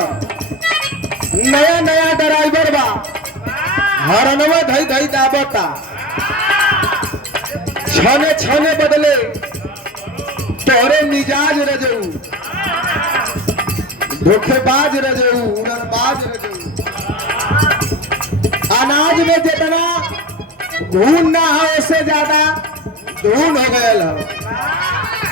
नया नया ड्राइवर बा हरनवा धई धई दाबता छने छने बदले तोरे मिजाज रजऊ धोखेबाज रजऊ उड़नबाज रजऊ अनाज में जितना धून ना हो उससे ज्यादा धून हो गया हो।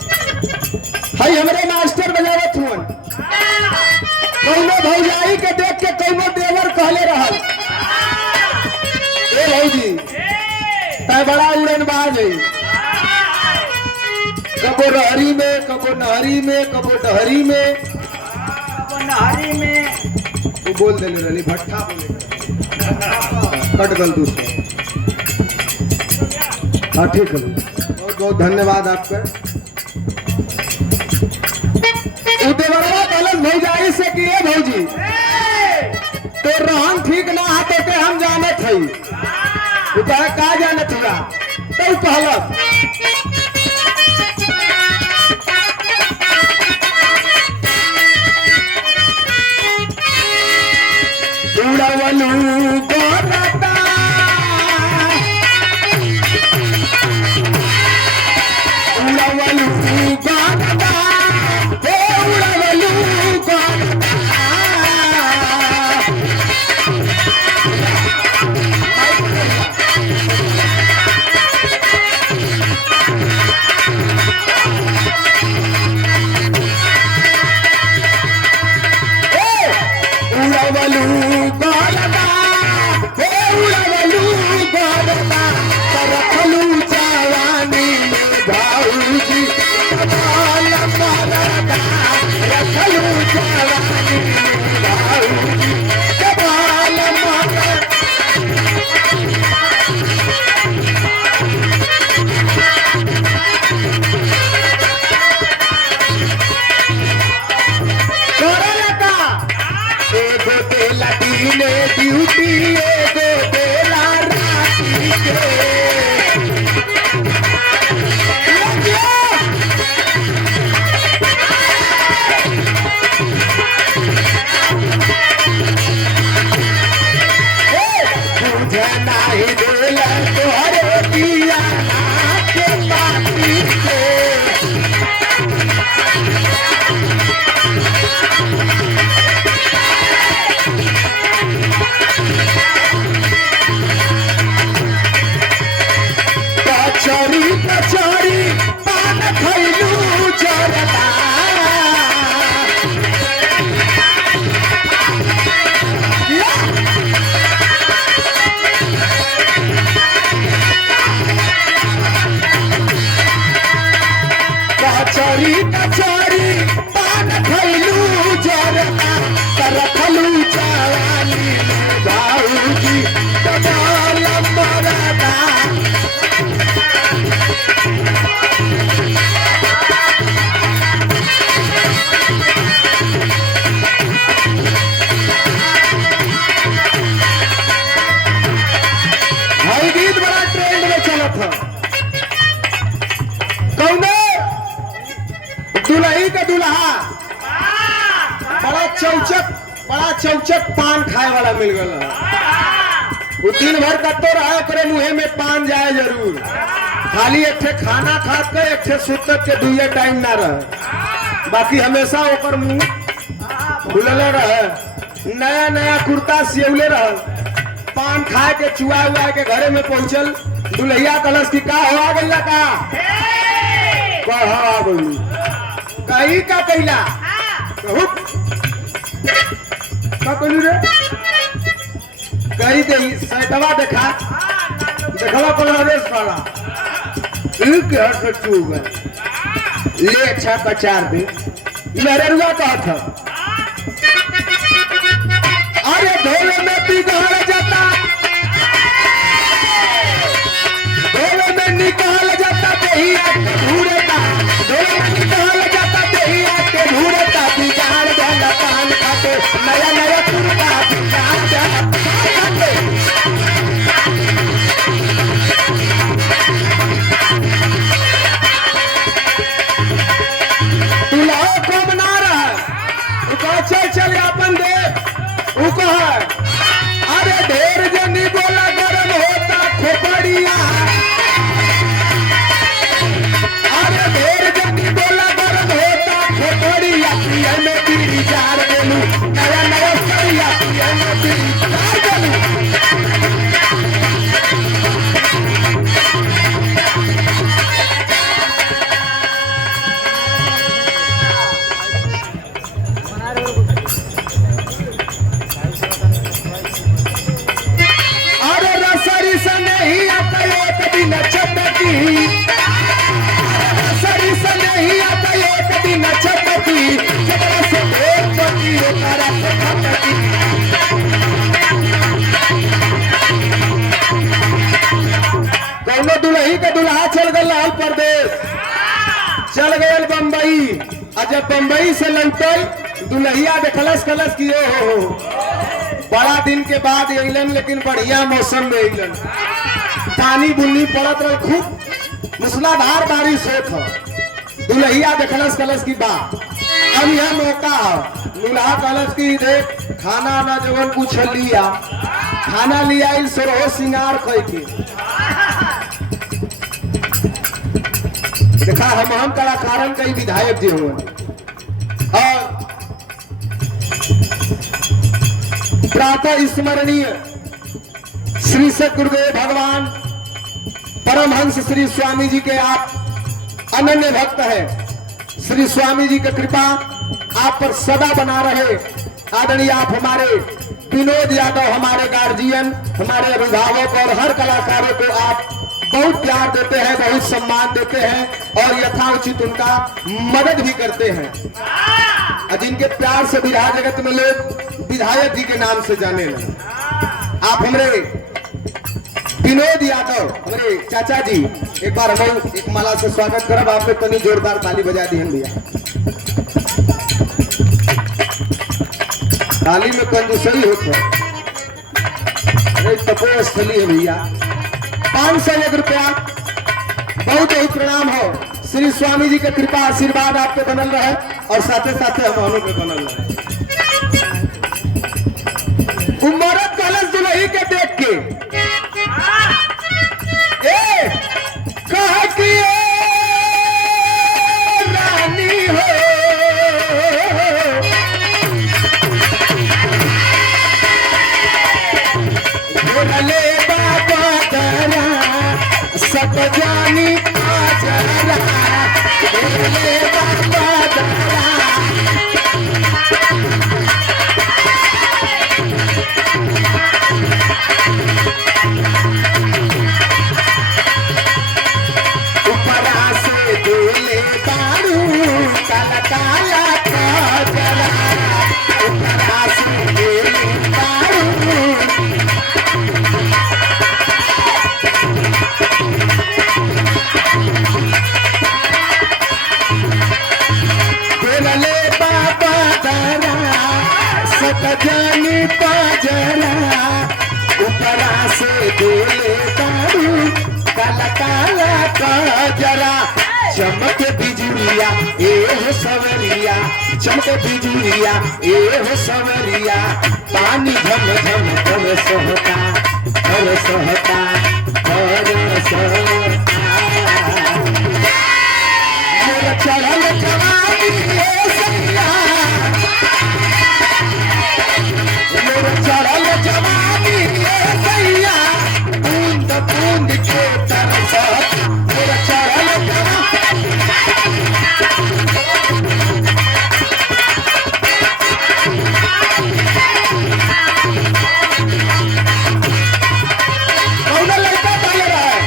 हाय हमरे मास्टर बजावत हुन कौनो भौजाई के देख के कौनो देवर कहले रहल ए भौजी तै बड़ा उड़नबाज है कबो रहरी में कबो नहरी में कबो डहरी में कबो नहरी में तू बोल देले रहली भट्ठा बोले कट गल दूसरा। हाँ ठीक है बहुत बहुत धन्यवाद आपका। देवरवा कलश भौजाई से किए भौजी तो रहन ठीक ना हाथों के हम जानत हई तू कहे का जानत हुआ तो कहलस उड़वलू गोरता उड़वलू गोरता दुल्ही का दुल्हा बड़ा चौचक पान खाए वाला मिल गया। वो दिन भर कतो रहा करे मुहे में पान जाए जरूर खाली एक ठे खाना खा के एक ठे सुतक के दुए टाइम ना रहे बाकी हमेशा ओकर मुंह खुलले रहे नया नया कुर्ता सियौले रहे पान खाए के चुआ हुआ के घरे में पहुंचल दुल्हिया कलश की का हो गई का कहा गई कही का कहला का कहलू रे कही दे सैटवा देखा देखवा को नरेश वाला एक हट चूब ले अच्छा कचार दे मेरे रुआ का था अरे ढोले में पिघल जाता ढोले में निकाल जाता दही आके भूरेता ढोले में निकाल जाता दही आके भूरेता बिगाड़ जाला पान खाते नया नया कुर्ता बिगाड़ जाला पान खाते चल गए बम्बई। और जब बम्बई से लौटल दुल्हिया देखलस कलस की हो बड़ा दिन के बाद अलन, लेकिन बढ़िया मौसम में अलन। पानी बुन्नी पड़त रह, खूब मूसलाधार बारिश होत हो। दुल्हिया देखलस कलस की बात अब यह मौका हो। दूल्हा कलस की देख खाना ना जवन कुछ लिया, खाना लिया सोरहो सिंगार कह के। देखा हम कलाकारन कई विधायक जी हुए और प्रातः स्मरणीय श्री सद्गुरुदेव भगवान परमहंस श्री स्वामी जी के आप अनन्य भक्त हैं। श्री स्वामी जी की कृपा आप पर सदा बना रहे। आदरणीय आप हमारे विनोद यादव, हमारे गार्जियन, हमारे अभिभावक और हर कलाकारों को आप बहुत प्यार देते हैं, बहुत सम्मान देते हैं और यथाउचित उनका मदद भी करते हैं। जिनके प्यार से विधायक जगत में लोग विधायक जी के नाम से जाने लगे। आप हमारे विनोद यादव, हमारे चाचा जी, एक बार हम एक माला से स्वागत करब। आपने तनी जोरदार ताली बजा दी हम भैया। ताली में कंजूसई होता है, तपोस्थली है भैया। 501 रुपया बहुत बहुत प्रणाम हो। श्री स्वामी जी के कृपा आशीर्वाद आपके बनल रहे और साथे साथे हम पे बनल रहे। उमरत कलश दुल्ही के देख के कह कि रानी हो बोले बाबा दरा सब जानी आजरा, बोले बाबा दरा उपरा से बोले बारू काला काला काजरा, उपरा से बोले बारू जानी पाजरा, उपरा से बोले दारू काला काला काजरा। चमक बिजुरिया ए हो सवरिया, चमक बिजुरिया ए हो सवरिया, पानी झम झम बरसता बरसता बरसता। मेरा चढ़ल जवानी ए सैया, मेरा चढ़ल जवानी ए सैया, बूंद बूंद के तरसता। मेरा चढ़ल जवानी कौन लड़का बोल रहा है?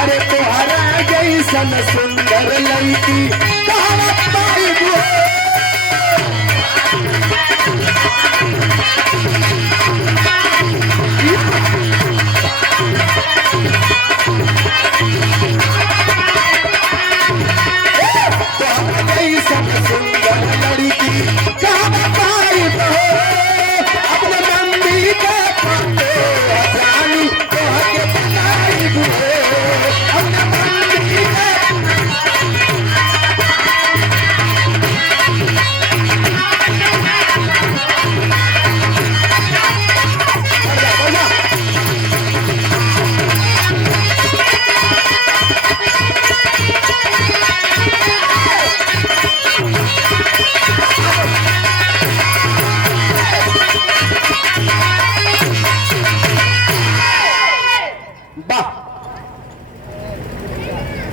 अरे तोहरा जैसन सुंदर लड़की कहाँ पाइबो। सुंदर लड़की कहाँ पाइबो, अपने मम्मी के पते जानी कह के बताइबो, अपने मम्मी के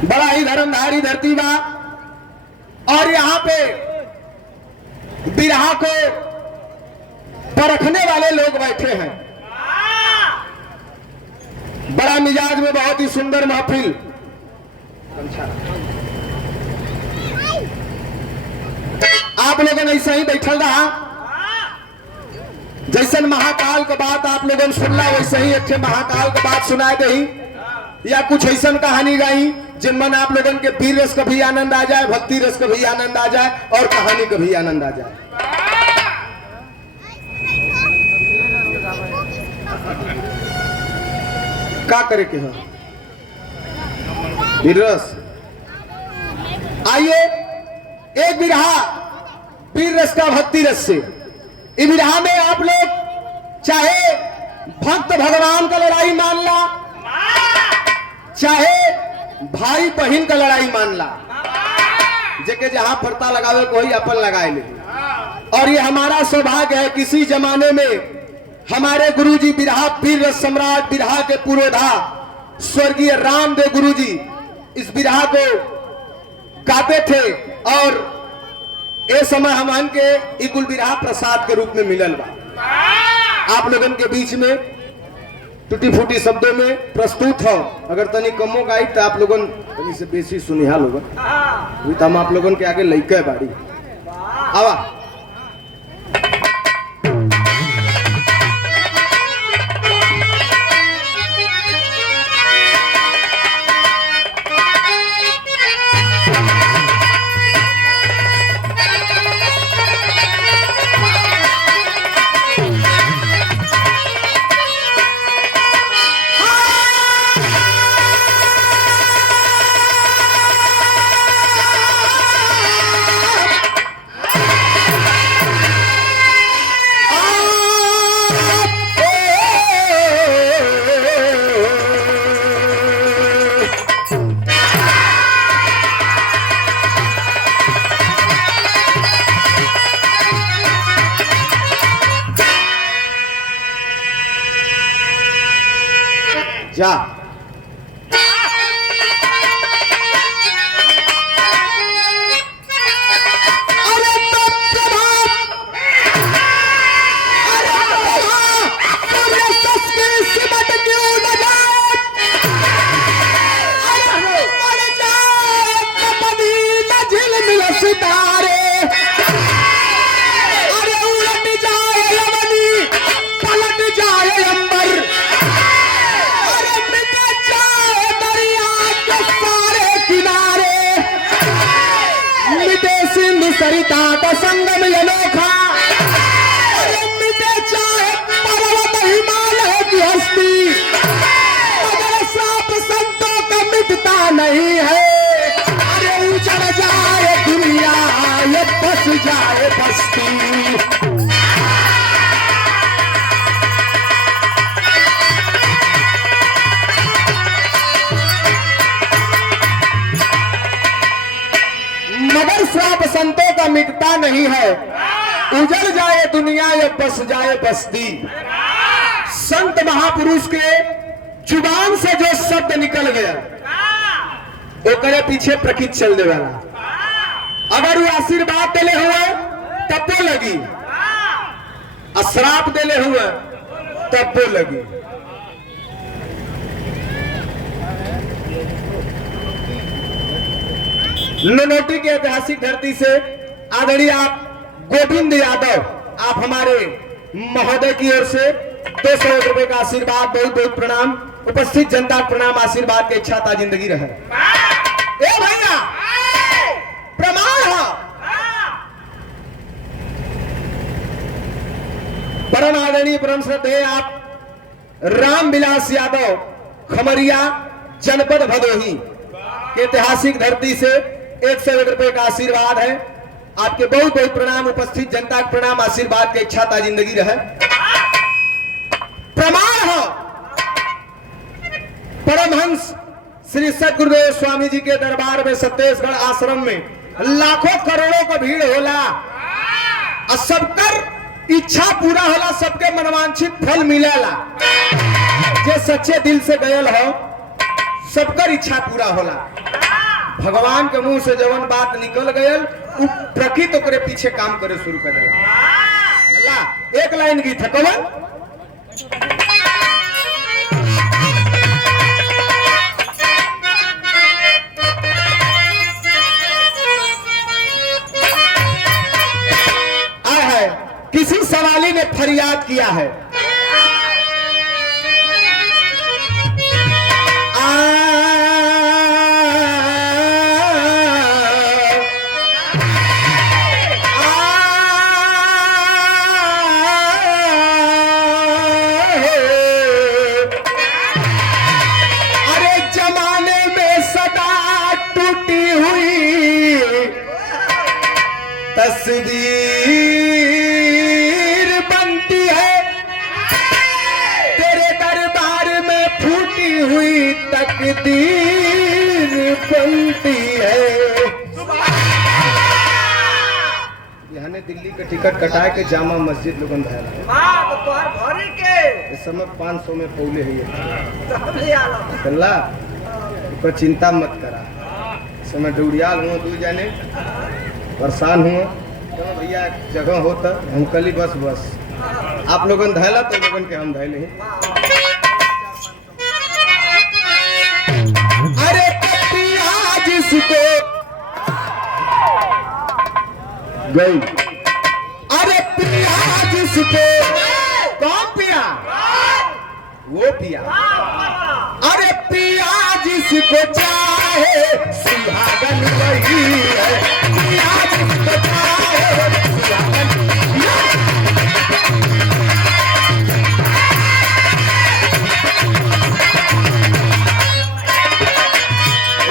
बड़ा ही धर्मधारी धरती बा और यहाँ पे बिरहा को परखने वाले लोग बैठे हैं। बड़ा मिजाज में बहुत ही सुंदर महफिल। आप लोगों ऐसा ही बैठल रहा, जैसन महाकाल का बात आप लोगों ने सुनला वैसे ही एक महाकाल का बात सुनाए दही या कुछ ऐसा कहानी गाई जिनमन आप लोगन के वीर रस का भी आनंद आ जाए, भक्ति रस का भी आनंद आ जाए और कहानी का भी आनंद आ जाए। क्या करे के हो वीर रस? आइए एक बिरहा वीर रस का भक्ति रस से। इस बिरहा में आप लोग चाहे भक्त भगवान का लड़ाई मान ला, चाहे भाई बहन का लड़ाई मान ला, जेके जहां पड़ता लगावे कोई अपन लगाए ले। और ये हमारा सौभाग्य है किसी जमाने में हमारे गुरुजी बिरहा वीर रस सम्राट बिरहा के पुरोधा स्वर्गीय रामदेव गुरुजी इस बिरहा को गाते थे और ये समय हमन के इकुल बिरहा प्रसाद के रूप में मिलल बा। आप लोगन के बीच में टूटी फूटी शब्दों में प्रस्तुत हो। अगर तनी कमो गाई तो आप लोगन तनी से बेसी सुनिहा लोगन, तो हम आप लोगन के आगे लइके बाड़ी आवा। जा सरिता का संगम अनोखा, मिटे चाहे पर्वत हिमालय की हस्ती, मगर श्राप संतों का मिटता नहीं है। अरे उजड़ जाए दुनिया ये बस जाए बस्ती। मगर श्राप संतों का मिटता नहीं है, उजड़ जाए दुनिया ये बस जाए बस्ती। संत महापुरुष के जुबान से जो शब्द निकल गया वो करे पीछे प्रकृति चलने वाला। अगर वो आशीर्वाद देले हुए तब वो लगी, अश्राप देले हुए तब वो लगी। नोनोटी के ऐतिहासिक धरती से आदरणीय आप गोविंद यादव, आप हमारे महोदय की ओर से 200 रुपए का आशीर्वाद, बहुत बहुत प्रणाम। उपस्थित जनता प्रणाम, आशीर्वाद की इच्छा ता जिंदगी रहे। ए भैया प्रमाण है, परम आदरणीय परम श्रद्धेय आप राम विलास यादव खमरिया जनपद भदोही के ऐतिहासिक धरती से 101 रुपए का आशीर्वाद है। आपके बहुत बहुत प्रणाम। उपस्थित जनता का प्रणाम, आशीर्वाद की इच्छा ता जिंदगी रहे। प्रमाण हो परमहंस श्री सद्गुरुदेव स्वामी जी के दरबार में सत्तेशगढ़ आश्रम में लाखों करोड़ों का भीड़ होला और सबकर इच्छा पूरा होला, सबके मनवांछित फल मिलेला। जे सच्चे दिल से गयल हो सबकर इच्छा पूरा होला। भगवान के मुंह से जवन बात निकल गयल प्रकृति ओकरे पीछे काम करे शुरू कर देला। एक लाइन गीत है कौन? किसी सवाली ने फरियाद किया है, तस्वीर बनती है तेरे दरबार में, फूटी हुई तकदीर बनती है। यहाँ दिल्ली का टिकट कटा के जामा मस्जिद लोगन धायल इस समय 500 में पौले है चला को चिंता मत करा। इस समय डूरियाल हुआ तू जाने परेशान हुआ तो भैया जगह होता हम कली बस आप लोगन धैला तो लोगन के हम धैले हैं। अरे पिया जिसको गई, अरे पिया जिसको, कौन पिया? वो पिया। अरे पिया जिसको चाहे सुहागन वही है, पिया जिसको चाहे सुहागन।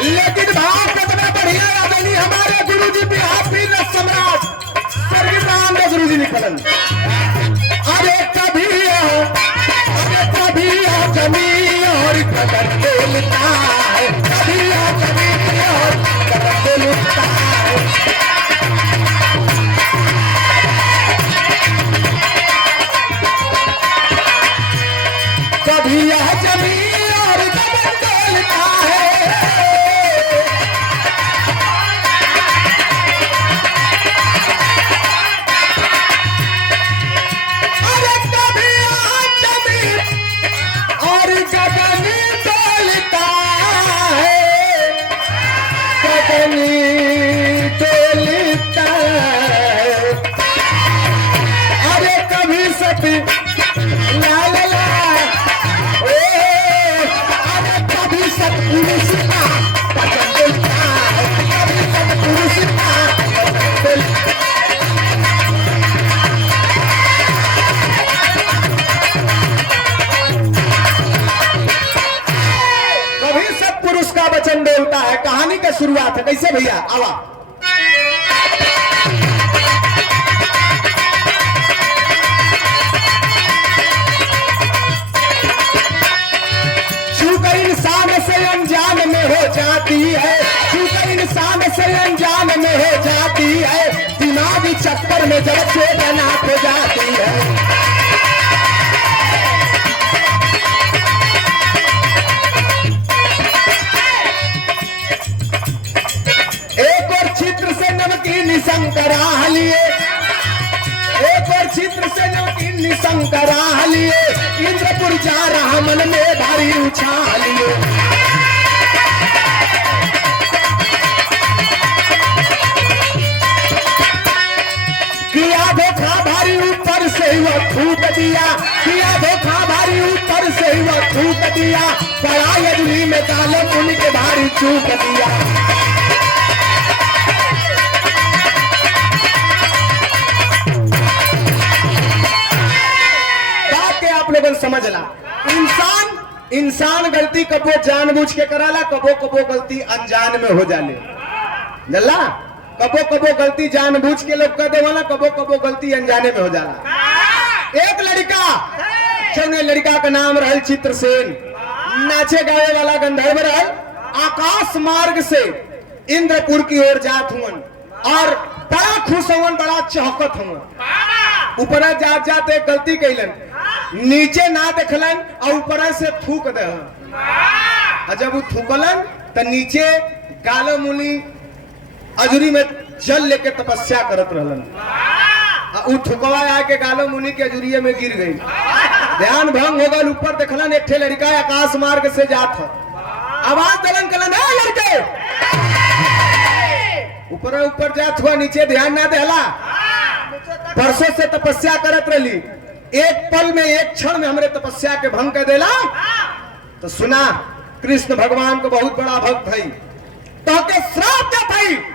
लेकिन भारत में बढ़िया यादनी हमारे गुरु जी बिहार पीर सम्राट स्वर्गीय रामदेव गुरु जी निकलन। अरे कभी जमीन और कदर बोलता है, कभी जमीन और कदर बोलता है। कभी यह जमीन और कदर बोलता है। अरे कभी यह जमीन और गगनी डोलता है, गगनी डोलता है। अरे कभी सती ला ला ला, ओ अरे कभी सतपुरुष का भजन बोलता है, कभी सतपुरुष का भजन बोलता है। कभी सत्पुरुष का वचन बोलता है। कहानी का शुरुआत है कैसे भैया आवा। चूक इंसान से अनजान में हो जाती है, चूक इंसान से अनजान में हो जाती है, दिमागी चक्कर में जब चेतनाक हो जाती है। एक और चित्र से नमकीन शंकरा लिए, एक और चित्र से नमकीन शंकरा लिए, इंद्रपुर जा रहा मन में भारी उछालिए। किया धोखा भारी ऊपर से वह थूक दिया, किया धोखा भारी ऊपर से वह थूक दिया, बड़ा यजनी में काले मुनि के भारी चूक दिया। आप लोगन समझला इंसान गलती कबो जानबूझ के कराला, कबो कबो गलती अनजान में हो जाले जल्ला। कबो कबो गलती जानबूझ के लोग कर देवाला, कबो कबो गलती अनजाने में हो जाला। एक लड़का चौने लड़का का नाम रहल चित्रसेन, नाचे गावे वाला गंधर्व रहल। आकाश मार्ग से इंद्रपुर की ओर जात हुवन और बड़ा खुश हुवन, बड़ा चौकत हुवन। ऊपर जात जाते गलती कैलन, नीचे ना देखलन और ऊपर से थूक दहलन। जब वो थूकलन तो नीचे गालो मुनि अजूरी में जल लेके तपस्या करत रहलन। वो थुकवा आके गालो मुनि के अजूरिये में गिर गई, ध्यान भंग हो गल। ऊपर देखलन एक ठे लड़का आकाश मार्ग से जात है, आवाज दलन कलन है लड़के, ऊपर ऊपर जात हुआ, नीचे ध्यान ना देला। परसों से तपस्या करत रही, एक पल में एक क्षण में हमरे तपस्या के भंग कर देला। तो सुना कृष्ण भगवान को बहुत बड़ा भक्त है, तो के श्राप देत है।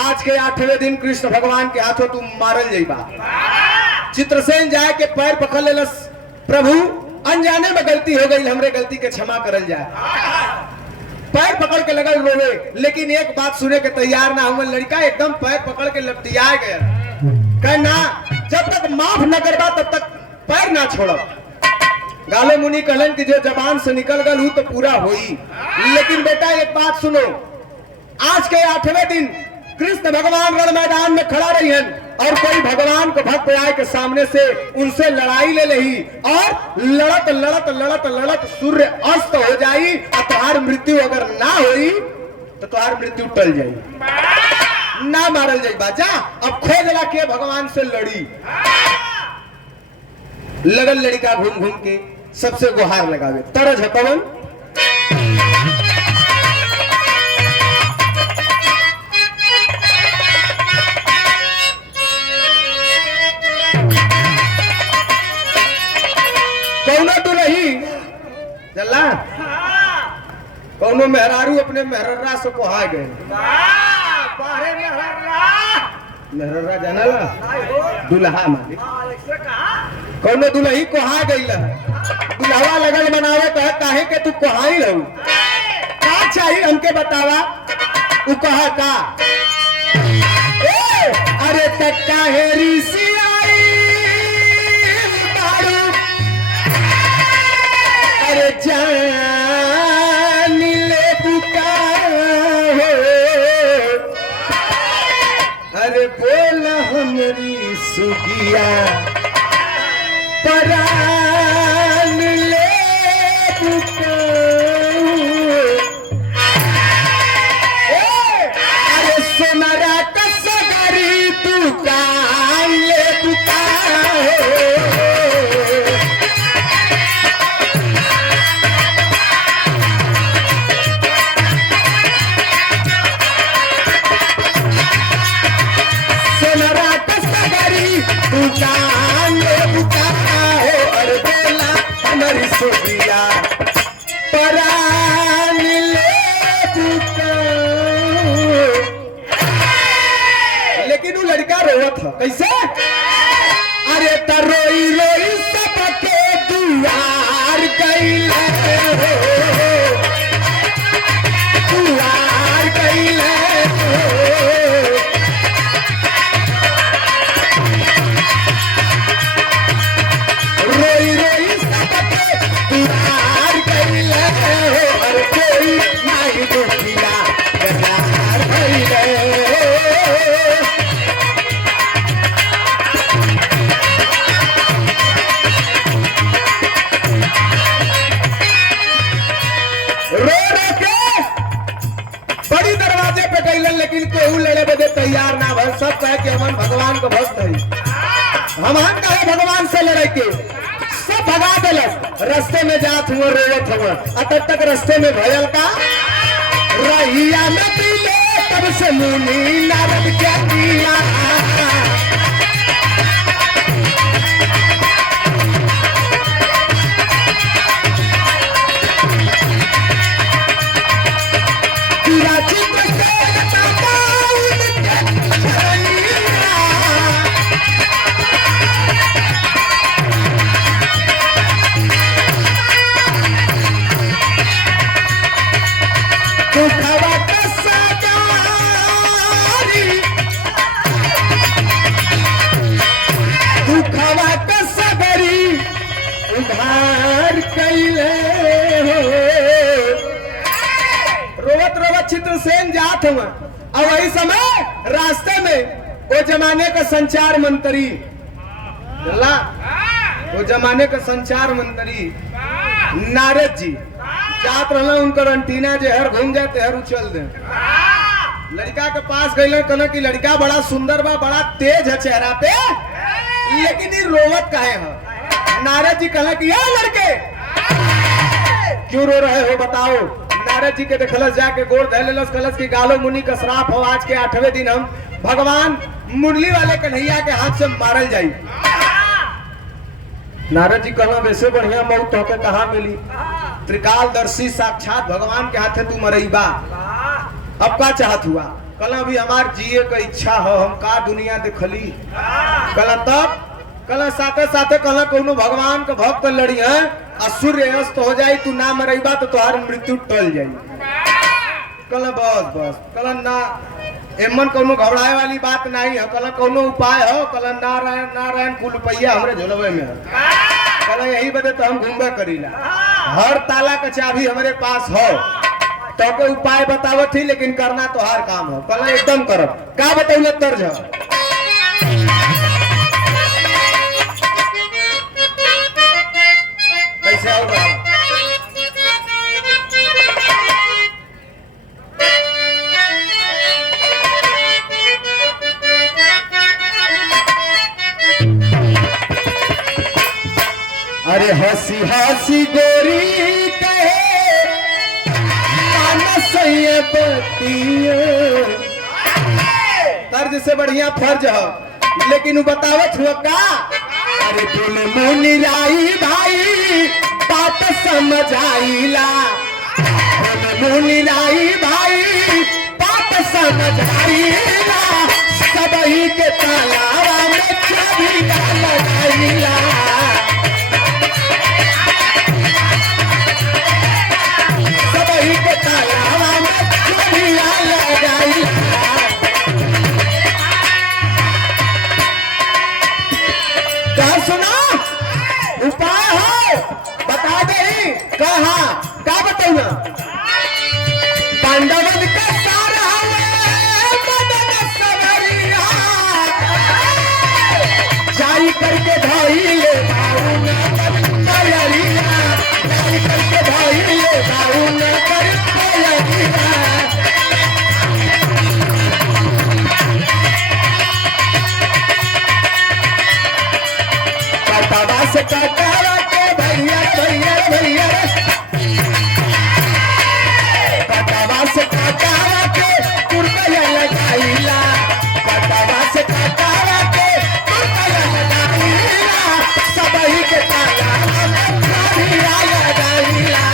आज के 8वें दिन कृष्ण भगवान के हाथों तुम मारल जाइबा। चित्रसेन जाए के पैर पकड़ लेलस, प्रभु अनजाने में गलती हो गई, हमरे गलती के क्षमा करल जाए। पैर पकड़ के लगल रोवे, लेकिन एक बात सुने के तैयार ना हुआ। लड़का एकदम पैर पकड़ के लपटिया गया, कहना जब तक माफ न करबा तब तक पैर ना छोड़ब। गालो मुनि कहलन कि जो जबान से निकल गल तो पूरा होई, लेकिन बेटा एक बात सुनो, आज के 8वें दिन कृष्ण भगवान रण मैदान में खड़ा रही हैं और कोई भगवान को भक्त आए के सामने से उनसे लड़ाई ले रही और लड़त लड़त लड़त लड़त सूर्य अस्त हो जाई और तुम्हार मृत्यु अगर ना हुई तो तुम्हार मृत्यु टल जाई, ना मारल जाई। बाजा अब खोज ला के भगवान से लड़ी। लगल लड़का घूम घूम के सबसे गुहार लगावे, तरज पवन कौनो दुलही चला, कौनो मेहरारू अपने मेहररा से कोहा गए। मेहररा जानला दुल्हा मालिक, कौनो दुलही कोहा गई, दुल्हवा लगल बनावे कहे काहे के तू कोहाई रहू, का चाहिए हमके बतावा। उ कहा का अरे तक काहे ऋषि आई मारू, अरे जान ले बुका हो, अरे बोला हमारी सुगिया परान ले बुका, अरे सोनारा कसगरी तू कान ले बुका हो। लेकिन वो लड़का रोवत था कैसे, अरे रोई रोई सबके दुआर कैले हो, दुआर कैले हो, रोई रोई सबके दुआर कैले हो, अरे कोई नहीं दुखिया करार कैले हो। बड़ी दरवाजे पे गईलन, लेकिन केहू लड़े बदे तैयार ना भल। सब कहे कि हमन भगवान को भक्त है, हमन कहे भगवान से लड़े के, सब भगा दिलस। रास्ते में जात हुआ रोवत हुआ, तब तक रास्ते में भयल का रहिया में पीले तब से मुनि नारद क्या किया, रोवत रोवत चित्रसेन जात हुआ। और वही समय रास्ते में वो जमाने का संचार मंत्री, वो जमाने का संचार मंत्री नारद जी जात रहा, उनका अंटीना जहर घूम जाए तेहर उछल दे। लड़का के पास गई, कहना कि लड़का बड़ा सुंदर बा, बड़ा तेज है चेहरा पे, लेकिन ये रोवत काहे है। नारद जी कहला कि ये लड़के क्यों रो रहे हो बताओ। नारद जी के देखलस, जाके गोड़ धै लेलस, कहलस कि गालो मुनि का श्राप हो, आज के 8वें दिन हम भगवान मुरली वाले कन्हैया के हाथ से मारल जाई। नारद जी कहना वैसे बढ़िया मौत होके कहाँ मिली, त्रिकालदर्शी साक्षात भगवान के हाथे तू मरईबा, अब का चाहत हुआ। कहला भी हमार जिए का इच्छा हो, हम का दुनिया देखली। कहला तब, कहला साथे साथे कहला कोनो भगवान के भक्त लड़ी है, सूर्य अस्त हो जाए तू ना मरईबा तो तुहार मृत्यु टल जाई। कल बस बस कल ना एमन कोनो घबराए वाली बात नहीं है। कल कोनो उपाय हो, कल नारायण कुल रुपया हमरे झोलवे में है। कल यही बदे तो हम घूमबे करीला। हर ताला का चाबी हमारे पास हो, तो के उपाय बतावत थी, लेकिन करना तो हर काम हो। कल एकदम करब का बतौले तर्ज हो। कैसे होगा? अरे हंसी हंसी गोरी कहे तर्ज से बढ़िया फर्ज हो, लेकिन वो बतावत हुआ का। अरे तुम मुनि राई भाई बात समझ आईला, मुनि राई भाई बात समझ आईला, सबही के तालावा में चाबी लगाईला। सुना उपाय हो बता दे कहा का बताऊंगा। पांडवन का सारा मदन सवरिया जाई करके धइले बाउन करिया, जाई करके धइले बाउन करिया। से कटावा के भैया भैया भैया, कटावा से कटावा के कुर्ता लगाईला, कटावा से कटावा के कुर्ता लगाईला, सबही के ताला में चाबी लगाईला।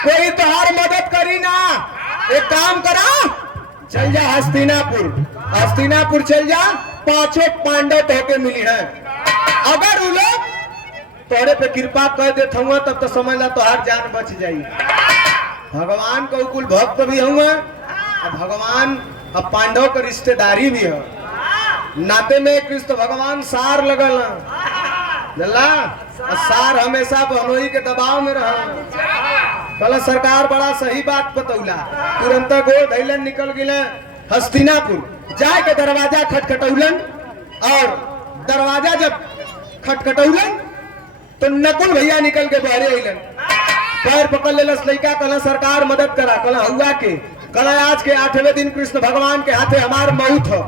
कोई तो हर मदद करी ना, एक काम करा चल जा हस्तिनापुर, हस्तिनापुर चल जा, पांचों पांडव तोके मिली है। अगर वो लोग तोरे पे कृपा कर दे हुआ तब तो समझ ला तो हर जान बच जाई। भगवान को कुल भक्त भी हुआ, भगवान अब पांडव का रिश्तेदारी भी है, नाते में कृष्ण भगवान सार लगल जल्ला, सार हमेशा बहनोई के दबाव में रहा। कल सरकार बड़ा सही बात बतौला, तुरंत गो धैलन निकल गए हस्तिनापुर, जाए के दरवाजा खटखटौलन, और दरवाजा जब खटखटौलन तो नकुल भैया निकल के बहरे अलन, पैर पकड़ लेलस लइका, कल सरकार मदद करा। कल हुआ के कल आज के 8वें दिन कृष्ण भगवान के हाथे हमार मौत हो,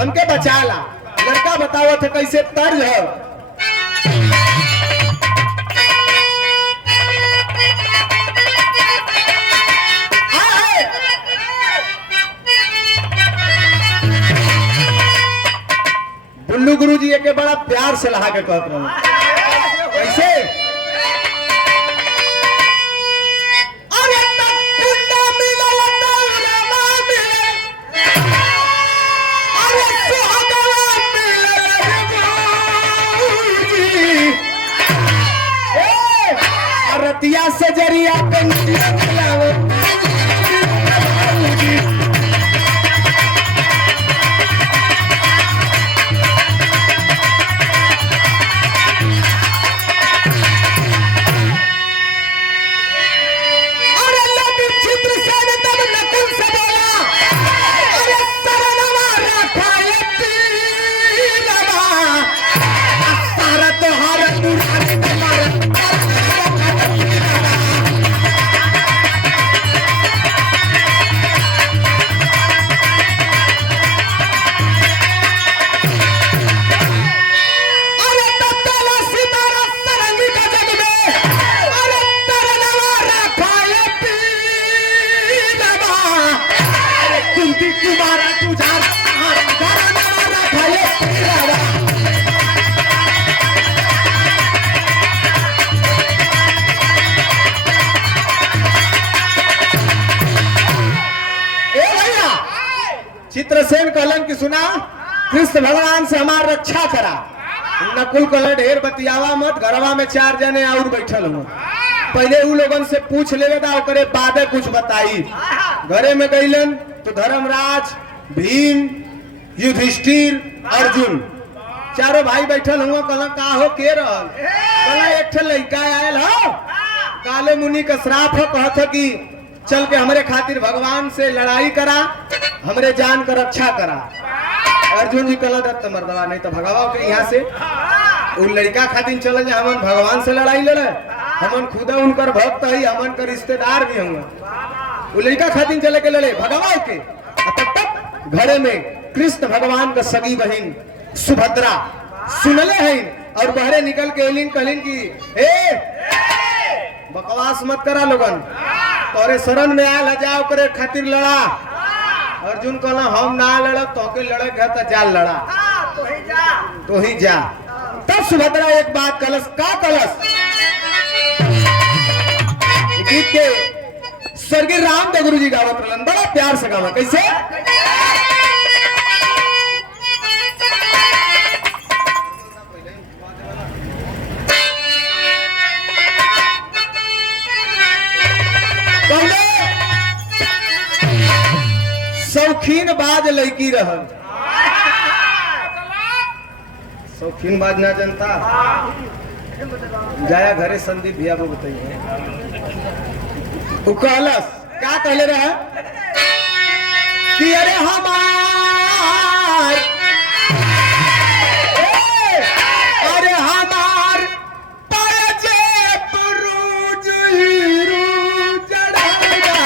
हमके बचाला। लड़का बताओ थे कैसे तर्ज हो। बुल्लू गुरु जी के बड़ा प्यार से लहा के कहते रहे कैसे। अरे कुंडा मिलल नौरमा मिलल, अरे सुहागवा मिलल जी, रतिया से जरिया पे मिलावे चित्रसेन कहलन कि सुना, कृष्ण भगवान से हमार रक्षा करा। नकुल कहलन ढेर बतियावा मत, घरवा में 4 जने और बैठल हुआ, पहले उ लोगन से पूछ लेवे दा, ओकरे बादे कुछ बताई। घरे में गईलन तो धर्मराज, भीम, युधिष्ठिर, अर्जुन चारों भाई बैठल हुआ। कहला का हो के रहल? कहला एक ठे लड़का आयल हो, काले मुनि का श्राप है, कहत है कि चल के हमरे खातिर भगवान से लड़ाई करा, हमरे जान का रक्षा करा। अर्जुन जी कहला दत्त मर्दवा नहीं तो भगवान के यहाँ से उ लड़का खातिर चल जा, हमन भगवान से लड़ाई लड़े, हमन खुदा उनकर भक्त है, हमन का रिश्तेदार भी हुआ, उ लड़का खातिर चले के लड़े भगवान के। तब तक घरे में कृष्ण भगवान का सगी बहन सुभद्रा सुनले हैं और बहरे निकल के एलिन कहलिन कि ए बकवास मत करा लोगन, तोरे शरण में आयल जाओ करे खातिर लड़ा। अर्जुन कहला हम ना लड़ब, तो के लड़े गए तो जा लड़ा, तो ही जा। तब सुभद्रा एक बात कलस, का कलस? गीत के स्वर्गीय रामदेव गुरु जी गावत रहलन, बड़ा प्यार से गावा। कैसे? शौकीन बाज लड़की रहल, शौकीन बाज ना जनता जाया घरे संदीप भैया को बताइए। कहलस क्या कहले रहे कि अरे हमार परजे पुरूज हीरू जड़ागा।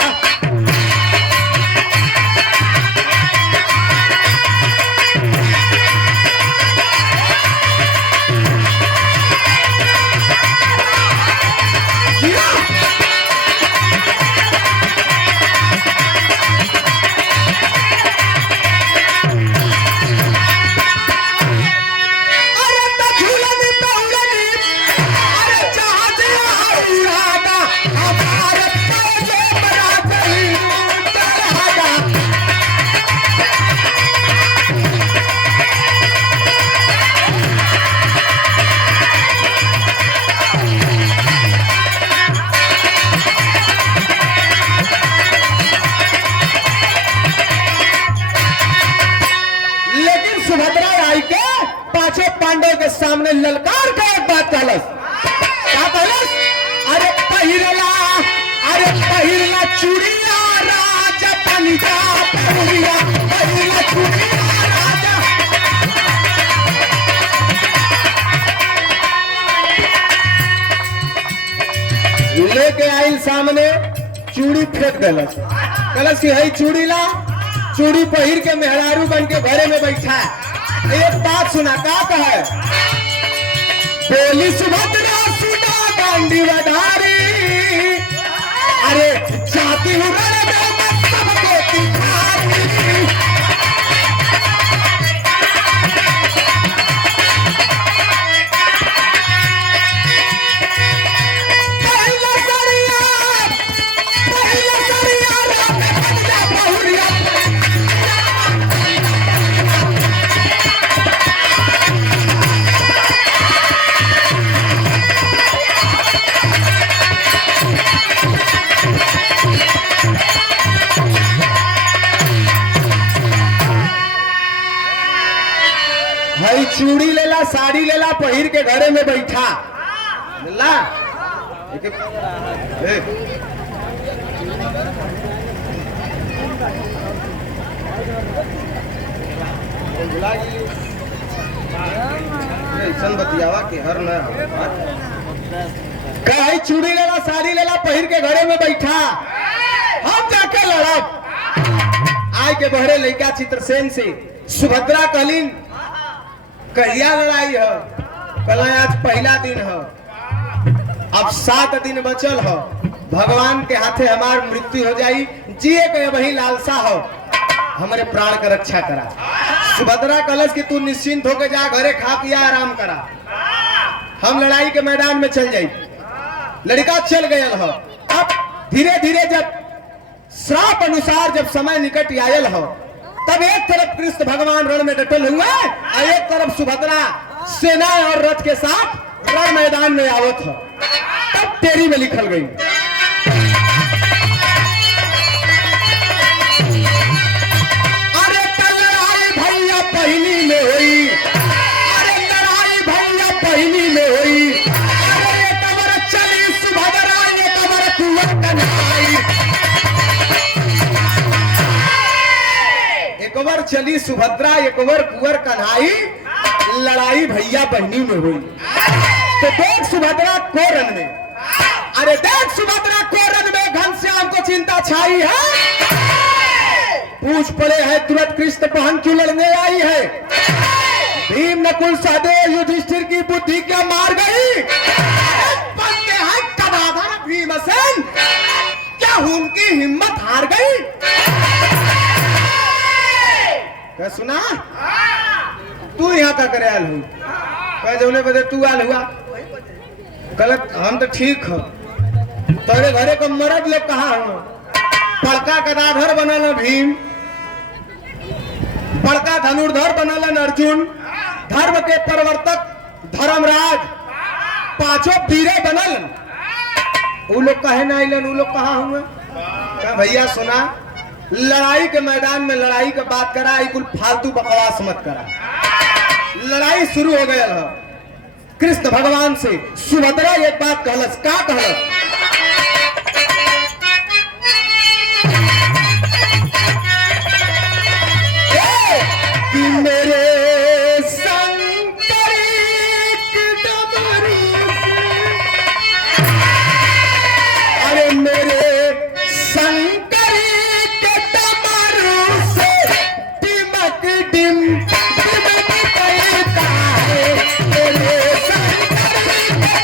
पांडव के सामने ललकार का एक बात कहलस, क्या कहलस? अरे पहिरला चूड़िया राजा पनिका पहिरला चूड़िया राजा। लेके आइल सामने चूड़ी फेंक देलस, कहलस कि हई चूड़ी ला, चूड़ी पहिर के मेहरारू बन के घरे में बैठा है। एक बात सुना, का कहे? बोली सुभद्रा सुना डांडी वधारी, अरे जाती हूँ रण में मैं सबको दिखाती। पहला सरिया राम में बन जा बहुरिया। भाई चूड़ी लेला, साड़ी लेला, पहिर के घरे में बैठा ला। बतियावा के हर न कहीं चूड़ी लेला, साड़ी लेला, पहिर के घरे में बैठा, हम जाके लड़ब। आय के बहरे लड़का चित्रसेन से सुभद्रा कहलीन कहिया लड़ाई है? कल आज पहला दिन है, अब 7 दिन बचल है, भगवान के हाथे हमार मृत्यु हो जाई, जिए के वही लालसा हो, हमारे प्राण का रक्षा करा। सुभद्रा कलश कि तू निश्चिंत होके जा, घरे खा पिया आराम करा, हम लड़ाई के मैदान में चल जाई। लड़का चल गया हो। अब धीरे धीरे जब श्राप अनुसार जब समय निकट आयल हो, तब एक तरफ कृष्ण भगवान रण में डटल हुए और एक तरफ सुभद्रा सेना और रथ के साथ रण मैदान में आवत हो। तब तेरी में लिखल गई, अरे लड़ाई भैया पहली में हुई, अरे लड़ाई भैया पहली में हुई, अरे एक अमर चली सुभद्रा एक अमर कुंवर कन्हई, एक बार चली सुभद्रा एक बार कुंवर कन्हई, लड़ाई भैया बहनी में हुई। तो देख सुभद्रा को रन में, अरे देख सुभद्रा को रन में घनश्याम को चिंता छाई है, पूछ पड़े है तुरंत कृष्ण पहन क्यों लड़ने आई है। भीम नकुल सहदेव युधिष्ठिर की बुद्धि क्या मार गई, बनते हैं गदाधर भीमसेन, क्या उनकी हिम्मत हार गई। क्या सुना तू यहाँ का करे आल हूँ, कह जौने बदे तू आल हुआ, गलत हम तो ठीक हो, तेरे घरे को मर्द लोग कहा हो, बड़का गदाधर बनल भीम, बड़का धनुर्धर बनल अर्जुन, धर्म के प्रवर्तक धर्मराज, पांचों वीरे बनल, वो लोग कहे ना आइलन, वो लोग कहा हुआ। क्या भैया सुना, लड़ाई के मैदान में लड़ाई का बात करा, कुल फालतू बकवास मत करा। लड़ाई शुरू हो गया है कृष्ण भगवान से। सुभद्रा एक बात कहलस, का कहलस, कि मेरे शंकरी के डमरू से, अरे मेरे शंकरी के डमरू से टिमक डिम टिमक कहता है, मेरे शंकरी के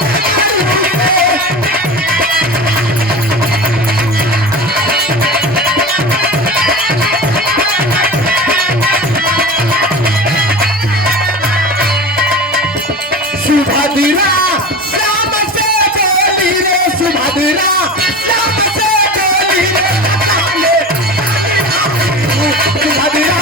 सुभद्रा श्याम से बोली रे, सुभद्रा श्याम से बोली रे, सुभद्रा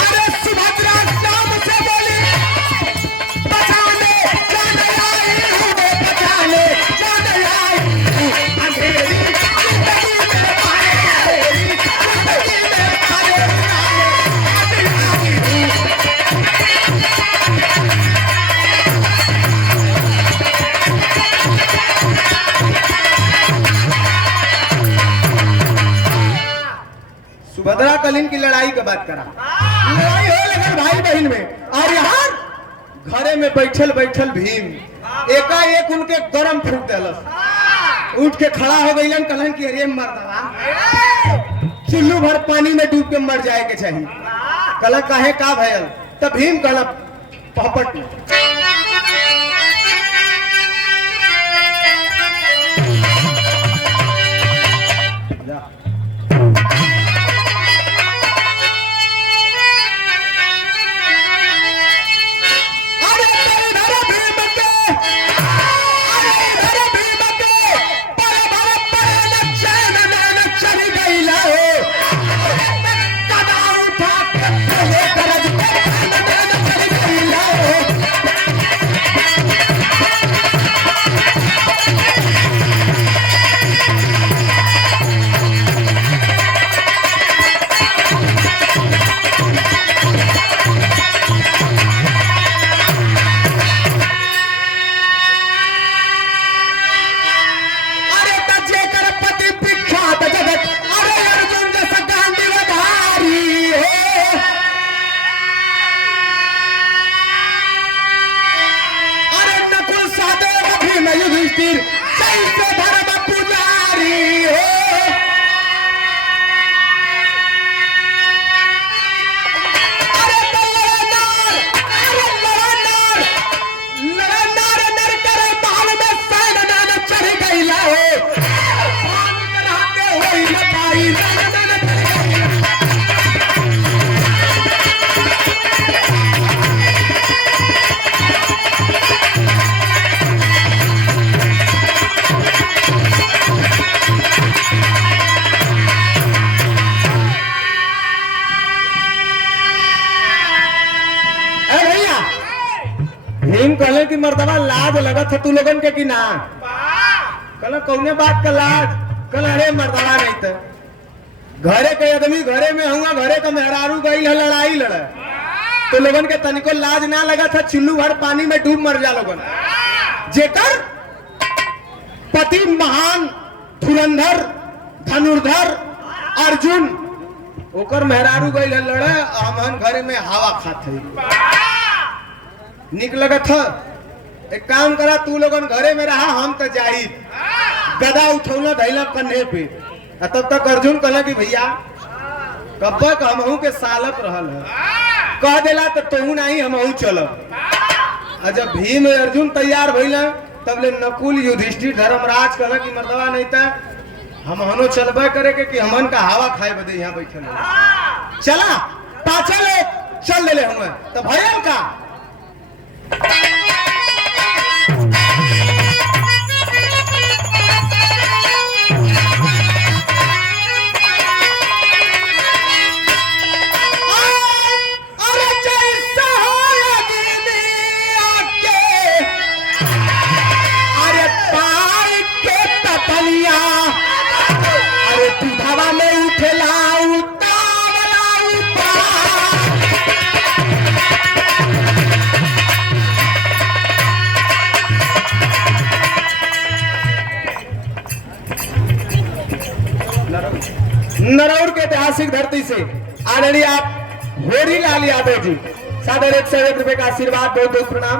अरे सुभद्रा श्याम से बोली, बचाने जाने आई हूँ, बचाने जाने आई हूँ, अंधेरी सुभद्रा कलिन की लड़ाई की बात करा, लड़ाई हो लगल भाई बहन में, और यहाँ घरे में बैठल बैठल भीम एकाएक उनके गरम फूक दिलस, उठ के खड़ा हो गईलन, कहलन कि अरे मर्दवा चुल्लू भर पानी में डूब के मर जाए के चाहिए। कहला काहे का भयल, तब भीम कहला पहपट में, कहले कि मर्दवा लाज लगत है तू लोगन के कि ना? कहला कौने बात का लाज? कहला अरे मर्दवा नहीं तो घरे के आदमी घरे में हुआ, घरे का मेहरारू गई है लड़ाई लड़े तो लोगन के तनिको लाज ना लगा था, चुल्लू भर पानी में डूब मर जा लोगन। जेकर पति महान धुरंधर धनुर्धर अर्जुन ओकर मेहरारू गई है लड़े, हमन घरे में हवा खाते निक लगत है। एक काम करा तू लोगन घरे में रहा, हम तो जाई गदा उठौला धैला कन्हे पे। तब तक अर्जुन कहला कि भैया कब तक हमहू के सालत रहल है, कह देला तो तू नहीं हमहू चलब। जब भीम अर्जुन तैयार भइला तब ले नकुल युधिष्ठिर धर्मराज कहला कि मर्दवा नहीं था हम हनो चलबे करे के कि हमन का हवा खाए बदे यहाँ बैठल चला पाछे लोग चल ले हुए तो भयल का नरौर के ऐतिहासिक धरती से आदरणीय आप होरी लाल यादव जी सादर 101 रुपए का आशीर्वाद, बहुत बहुत प्रणाम।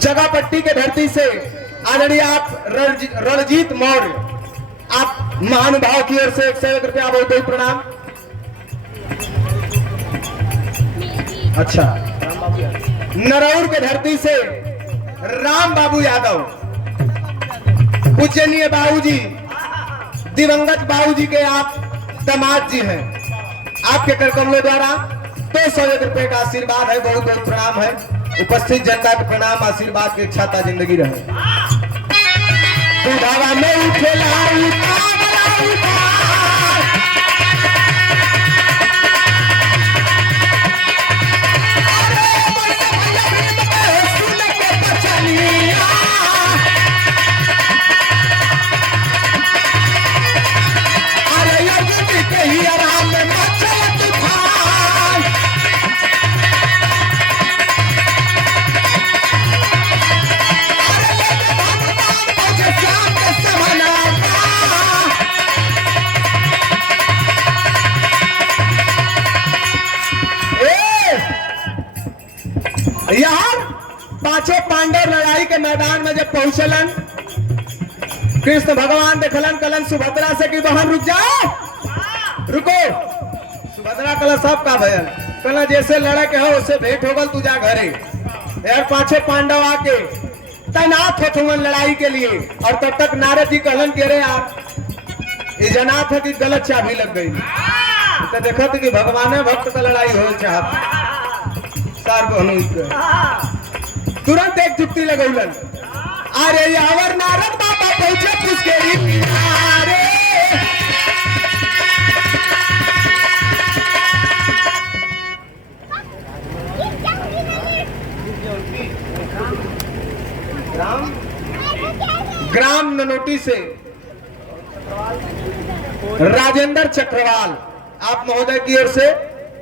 जगापट्टी के धरती से आदरणीय आप रणजीत मौर्य, आप महानुभाव की ओर से 101 रुपया, बहुत बहुत प्रणाम। अच्छा, नरौर के धरती से राम बाबू यादव, पूजनीय बाबूजी दिवंगत बाबूजी के आप दामाद जी हैं, आपके कर कमलों द्वारा 201 रुपए का आशीर्वाद है, बहुत बहुत प्रणाम है। उपस्थित जनता को प्रणाम, आशीर्वाद की इच्छाता जिंदगी रहे। बुढ़ावा में उठेला पांचों पांडव लड़ाई के मैदान में जब पहुंचलन, कृष्ण भगवान देखलन कलन सुभद्रा से कि बहन रुक जाओ, रुको। सुभद्रा कला सब का भयल, कला जैसे लड़ा के हो उससे भेंट होगल, तू जा घरे। यार पांचों पांडव आके तैनात होते हुए लड़ाई के लिए, और तब तक नारद जी कहलन के रे आप ये जना था कि गलत चाबी लग गई, तो देखा था कि भगवान भक्त का लड़ाई हो चाहत तुरंत एक जुक्ति लगौलन, अरे यावर नारद बाबा पहुंचे पुष्करी किनारे, ग्राम ननोटी से राजेंद्र चक्रवाल, आप महोदय की ओर से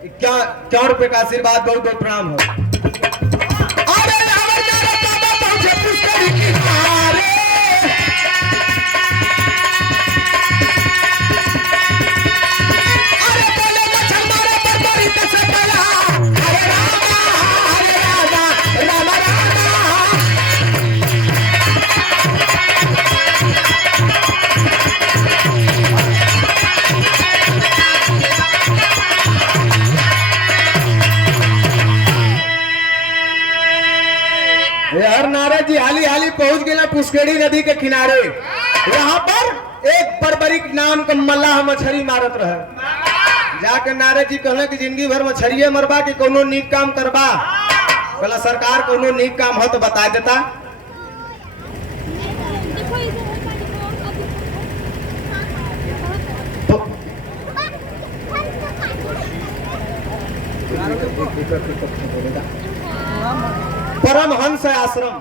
51 रुपए का आशीर्वाद, बहुत बहुत प्रणाम हो। नारद जी हाली हाली पहुंच गए पुष्करी नदी के किनारे। वहां पर एक बर्बरिक नाम का मल्लाह मछली मारत रहे। जाके नारद जी कहले कि जिंदगी भर मछलिए मरबा कि कोनो नीक काम करबा? कहला सरकार कोनो नीक काम हो तो बता देता। परमहंस आश्रम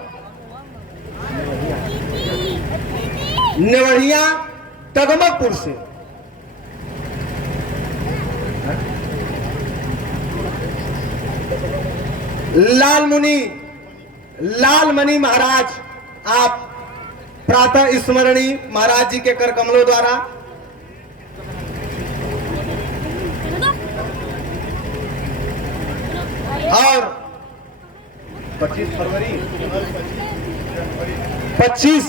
नेवढ़िया तगमकपुर से। लालमणि महाराज आप प्रातः स्मरणीय महाराज जी के कर कमलों द्वारा और 25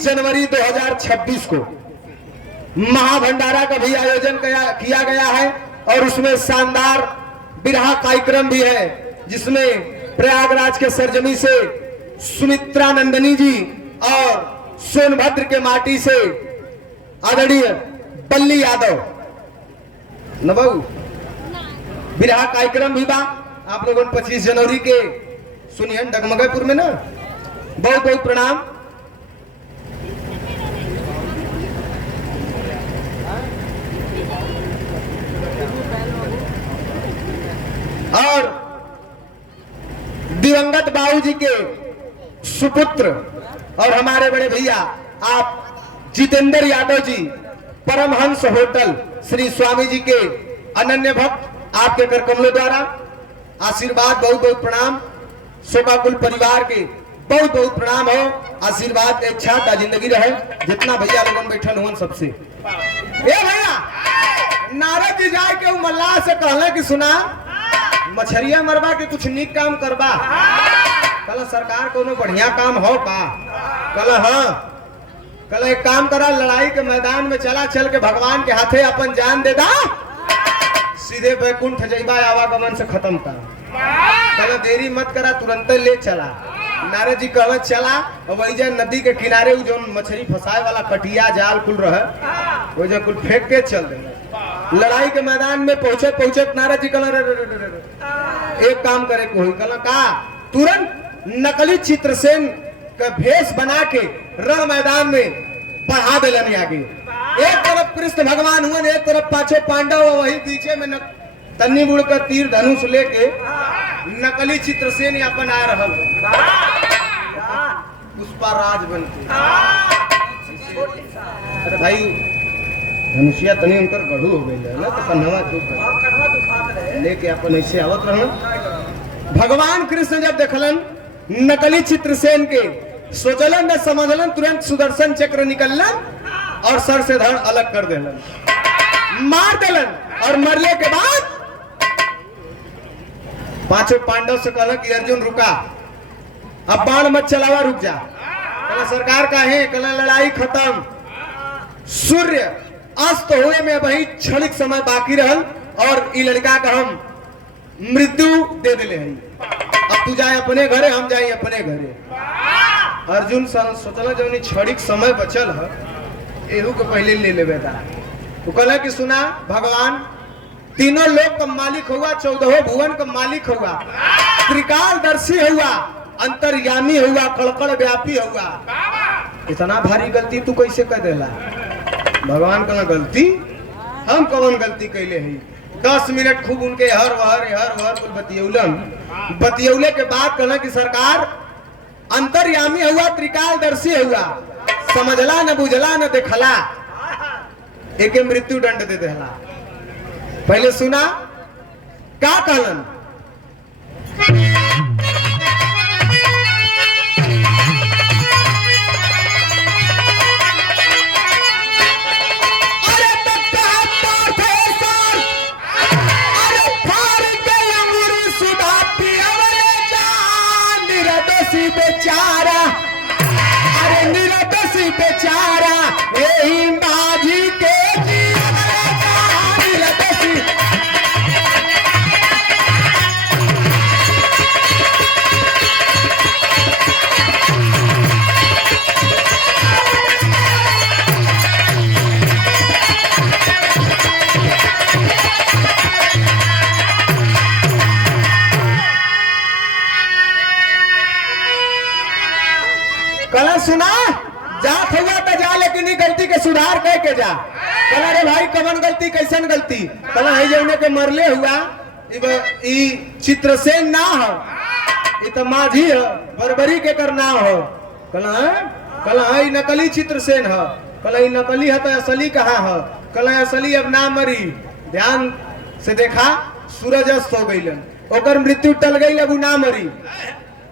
जनवरी 2026 को महाभंडारा का भी आयोजन किया गया है और उसमें शानदार बिरहा कार्यक्रम भी है, जिसमें प्रयागराज के सरजमी से सुमित्रा नंदनी जी और सोनभद्र के माटी से आदरणीय बल्ली यादव नबू बिरहा कार्यक्रम भी बा। आप लोगों ने 25 जनवरी के सुनिए डगमगपुर में ना, बहुत बहुत प्रणाम। और दिवंगत बाबू जी के सुपुत्र और हमारे बड़े भैया आप जितेंद्र यादव जी परमहंस होटल श्री स्वामी जी के अनन्य भक्त आपके कर कमलों द्वारा आशीर्वाद, बहुत बहुत प्रणाम। शोभाकुल परिवार के बहुत बहुत प्रणाम हो, आशीर्वाद इच्छा ता जिंदगी रहे। जितना भैया लोगन बैठल हुन सबसे ए भैया नारद जी जाए के मल्लाह से कहले कि सुना मछरिया मरबा के कुछ नीक काम करबा। कल सरकार कोनो बढ़िया काम हो का? कल हाँ, कल एक काम करा, लड़ाई के मैदान में चला, चल के भगवान के हाथे अपन जान दे दा, सीधे बैकुंठ जइबा, आवागमन से खत्म कर। कल देरी मत करा, तुरंत ले चला। नारद जी कहल चला, वही जा नदी के किनारे जो मछली फंसाए वाला कटिया जाल कुल रहे, वही जा कुल फेंक के चल दे। लड़ाई के मैदान में पहुंचे पहुंचे नारद जी कहल एक काम करे कोई, कहल का तुरंत नकली चित्रसेन का भेष बना के रण मैदान में पढ़ा दिलन आगे। एक तरफ कृष्ण भगवान हुए, एक तरफ पांचों पांडव, वही पीछे में तन्नी बुड़ का तीर धनुष लेके नकली चित्रसेन अपन आ रहा पुष्पा राज बन के। अरे भाई धनुषिया तनी उनकर गढ़ू हो गई है ना, तो कन्हवा चुप लेके अपन ऐसे आवत रहन। भगवान कृष्ण जब देखलन नकली चित्रसेन के, सोचलन न समझलन, तुरंत सुदर्शन चक्र निकलन और सर से धड़ अलग कर देलन, मार देलन। और मरले के बाद पांचों पांडव से कहला कि अर्जुन रुका, अब बाण मत चलावा, रुक जा। कहला सरकार का है, कहला लड़ाई खत्म, सूर्य अस्त हुए में वही क्षणिक समय बाकी रहल और ई लड़का का हम मृत्यु दे दिले हैं। अब तू जाए अपने घरे, हम जाए अपने घरे। अर्जुन सोचला जब क्षणिक समय बचल है, एहू को पहले ले लेवे था। तो कहला कि सुना भगवान तीनों लोक का मालिक हुआ, 14 भुवन का मालिक हुआ, त्रिकालदर्शी हुआ, अंतर्यामी हुआ, कड़कड़ व्यापी हुआ। इतना भारी गलती तू कैसे कर देला? भगवान का गलती हम कौन गलती कैले है? 10 मिनट खूब उनके हर वहर कुल बतियौले के बाद कहला कि सरकार अंतर्यामी हुआ, त्रिकालदर्शी हुआ, समझला न बुझला न देखला, एक मृत्यु दंड दे देला। पहले सुना क्या कहलन? बेचारा, अरे निरदसी बेचारा, यही माझी के निरदसी। कल सुना जात हुआ तो जा, लेकिन गलती के सुधार कह के जा। कल अरे भाई कवन गलती, कैसन गलती? कल है जौने के मरले हुआ ई चित्रसेन ना हो, ई तो माझी है, बरबरी के कर नाम हो। कला ई नकली चित्रसेन हो, कला ई नकली है तो असली कहाँ हो, कला असली अब ना मरी। ध्यान से देखा, सूरज अस्त हो गई, ओकर मृत्यु टल गई, अब ना मरी।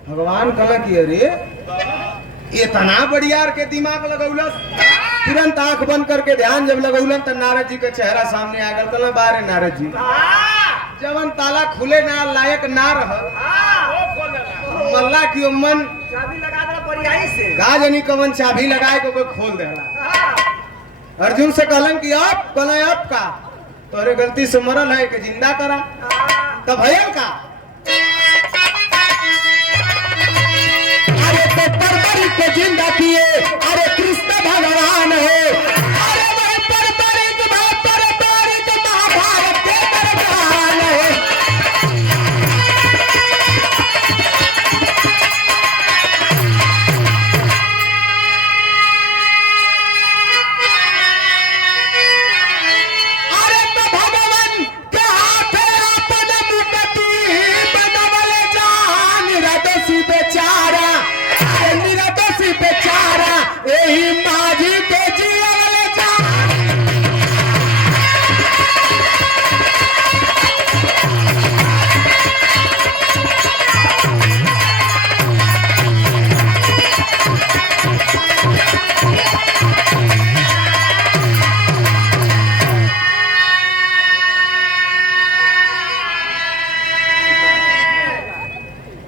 भगवान कला की अरे इतना बढ़ियार के दिमाग लगौलस, तुरंत आंख बंद करके ध्यान जब लगौलन तो नारद जी का चेहरा सामने आ गया। कला बारे नारद जी, जवन ताला खुले ना लायक ना रह, मल्ला की मन चाबी लगा दे परियाई से, गाजनी कवन चाबी लगाए को खोल देला। अर्जुन से कहलन कि अब कला अब का तोरे गलती से मरल है कि जिंदा करा, तब भयल का परवरी को जिंदा किए, अरे कृष्ण भगवान है, अरे वह परवरिक महाभारत के दरबान है। अरे तो भगवान के हाथे अपन मुक्ति बनवले जान, रदसी बेचारा बेचारा यही माझी के जीवले जा।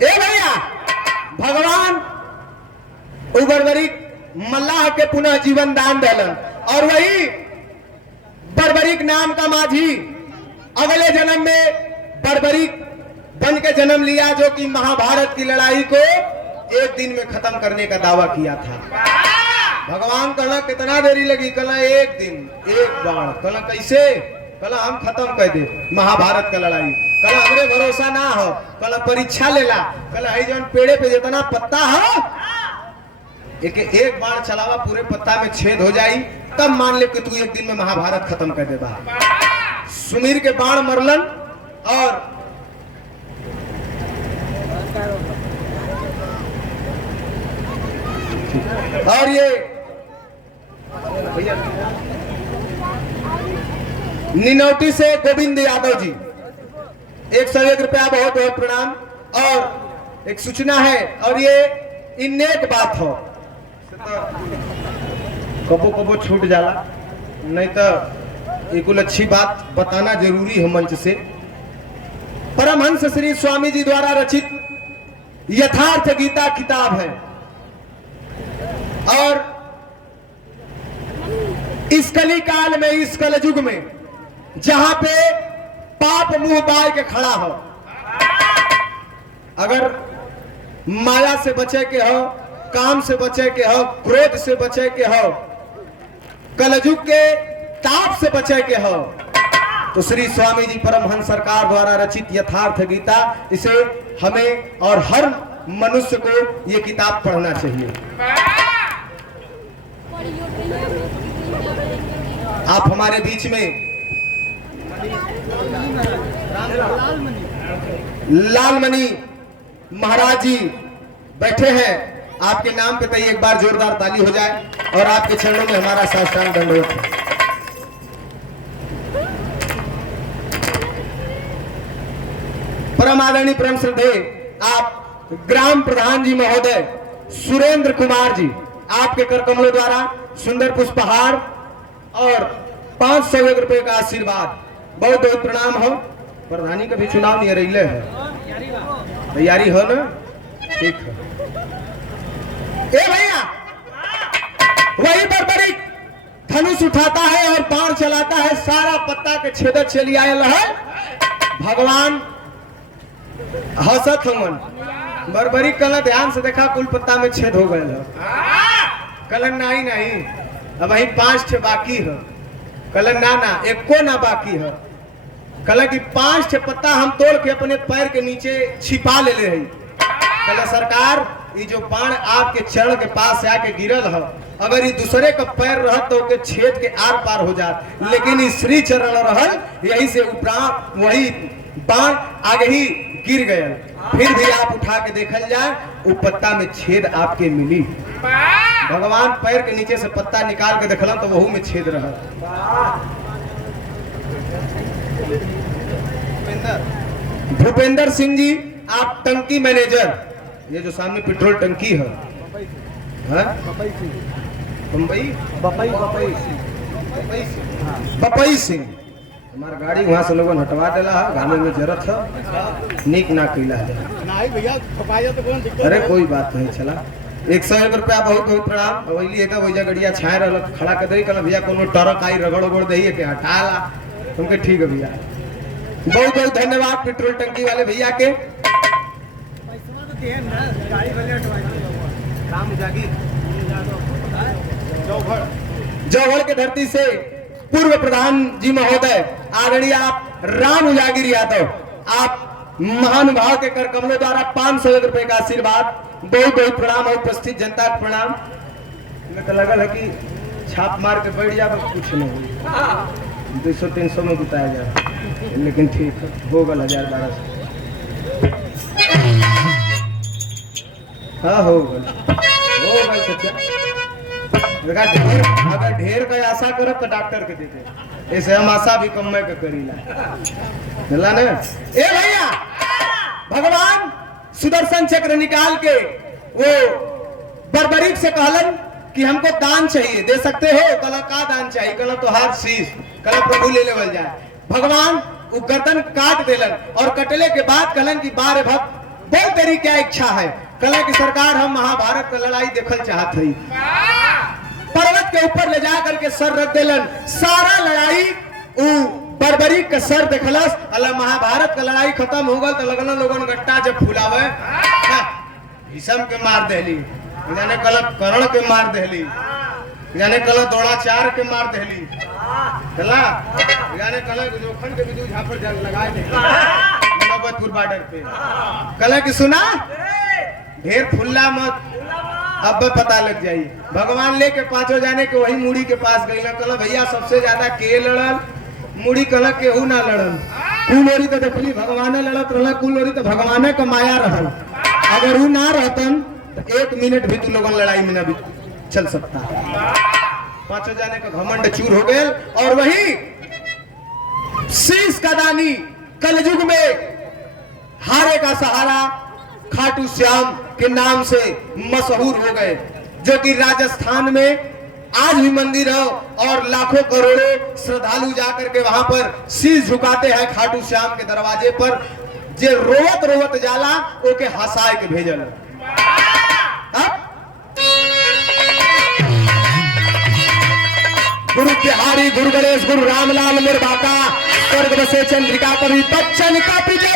ए भैया, भगवान बर्बरिक मल्लाह के पुनः जीवन दान दिलन, और वही बर्बरिक नाम का माझी अगले जन्म में बर्बरिक बन के जन्म लिया, जो कि महाभारत की लड़ाई को एक दिन में खत्म करने का दावा किया था। भगवान कहला कितना देरी लगी, कहला एक दिन एक बाण, कहला कैसे, कहला हम खत्म कर दे महाभारत का लड़ाई, कहला हमरे भरोसा ना हो, कहला परीक्षा लेला, कहला है जौन पेड़े पे जितना पत्ता हो एक बाण चलावा पूरे पत्ता में छेद हो जाई, तब मान ले कि तू एक दिन में महाभारत खत्म कर देबा। सुमीर के बाण मरलन, और ये निनौटी से गोविंद यादव जी 101 रुपया, बहुत बहुत प्रणाम। और एक सूचना है, और ये इन्नेक बात हो, कबो कबो छूट जाला, नहीं तो एक अच्छी बात बताना जरूरी है मंच से। परमहंस श्री स्वामी जी द्वारा रचित यथार्थ गीता किताब है, और इस कली काल में, इस कलयुग में, जहां पे पाप मुंह बाय के खड़ा हो, अगर माया से बचे के हो, काम से बचे के हो, क्रोध से बचे के हो, कलयुग के ताप से बचे के हो, तो श्री स्वामी जी परमहंस सरकार द्वारा रचित यथार्थ गीता, इसे हमें और हर मनुष्य को ये किताब पढ़ना चाहिए। आप हमारे बीच में लालमणि महाराज जी बैठे हैं, आपके नाम पे तो एक बार जोरदार ताली हो जाए, और आपके चरणों में हमारा साष्टांग दंडवत है। परम आदरणीय परम श्रद्धेय आप ग्राम प्रधान जी महोदय सुरेंद्र कुमार जी, आपके कर कमलों द्वारा सुंदर पुष्पहार और 501 रुपए का आशीर्वाद, बहुत बहुत प्रणाम हो। प्रधानी का भी चुनाव नहीं रही है, तैयारी हो ना, ठीक है। ए भैया, वही बर्बरिक धनुष उठाता है और बाण चलाता है, सारा पत्ता के छेदत चली आयल है। भगवान हंसत हवन, बर्बरिक कल ध्यान से देखा, कुल पत्ता में छेद हो गए, कलन नहीं नहीं, अब वही 5 बाकी है, कलन ना एको ना बाकी है, कल की 5 पत्ता हम तोड़ के अपने पैर के नीचे छिपा ले रही। कल सरकार, ये जो बाण आपके चरण के पास आके गिरल है, अगर ये दूसरे का पैर रह तो के छेद के आर पार हो जात, लेकिन ये श्री चरण रहल, यही से उपरा वही बाण आगे ही गिर गया। फिर भी आप उठा के देखल जाए वो पत्ता में छेद आपके मिली। भगवान पैर के नीचे से पत्ता निकाल के देखल तो वहू में छेद रहा। भूपेंद्र सिंह जी, आप टंकी मैनेजर, ये जो सामने पेट्रोल टंकी है बपई सिंह, हमारा गाड़ी वहां से लोगों हटवा देला है, गाने में जरूरत है नीक ना कैला है। अरे कोई बात नहीं, चला 101 रुपया बहुत बहुत प्रणाम। वही है वही गड़िया छाए रहा खड़ा कर दे कल भैया कोनो ट्रक आई रगड़ उगड़ दही के हटा ला तुमके। ठीक है भैया, बहुत बहुत धन्यवाद पेट्रोल टंकी वाले भैया के। जौहर के धरती से पूर्व प्रधान जी महोदय आदरणीय आप राम उजागिर यादव, आप महानुभाव के कर कमलों द्वारा 501 रुपए का आशीर्वाद। बहुत बहुत प्रणाम और उपस्थित जनता को प्रणाम। तो लगल है कि छाप मार के बैठ जाए कुछ नहीं, 200-300 में बताया जाए, लेकिन ठीक है हो गल 1000-1200। हाँ हो गल सच्चा। अगर ढेर का आशा करब तो डॉक्टर के देते, ऐसे हम आशा भी कम में करीला ना। ए भैया, भगवान सुदर्शन चक्र निकाल के वो बर्बरीक से कहलन कि हमको दान चाहिए, दे सकते हो? कल का दान चाहिए? कल तो हाथ शीश, कल प्रभु ले लेवल जाए। भगवान वो गर्दन काट देलन और कटले के बाद कहलन कि बारे भक्त बोल तेरी क्या इच्छा है? कल की सरकार हम महाभारत का लड़ाई देखल चाहत हई। पर्वत के ऊपर ले जा करके सर रख देलन, सारा लड़ाई बर्बरीक का सर देखलस। अल्लाह महाभारत का लड़ाई खत्म हो गल तो लगन लोगन गट्टा जब फुलावे भीषम के मार देली, जाने कल कर्ण के मार देली, जाने कल द्रोणाचार्य के मार देली, चला जाने कल जोखन के भी झापड़ जल लगाए थे नौबतपुर बॉर्डर पे। कल की सुना ढेर फुल्ला मत, अब पता लग जाई। भगवान लेके 5 जाने के वही मुड़ी के पास गई। कल भैया सबसे ज्यादा के लड़ल? मुड़ी कल केहू ना लड़ल। कुलोरी तो देखली भगवाने लड़त रहल, कुलोरी तो भगवाने का माया रहल। अगर वो ना रहतन तो 1 मिनट भी तू लोगन लड़ाई में ना भी चल सकता। 5 जाने का घमंड चूर हो गए। और वही शीश का दानी कलयुग में हारे का सहारा खाटू श्याम के नाम से मशहूर हो गए, जो कि राजस्थान में आज भी मंदिर है और लाखों करोड़ों श्रद्धालु जाकर के वहां पर शीश झुकाते हैं खाटू श्याम के दरवाजे पर। जे रोवत रोवत जाला ओके हंसाए के भेजल। गुरु बिहारी, गुरु गणेश, गुरु रामलाल मुरबाका, स्वर्ग बसे चंद्रिका पर बच्चन का पूजा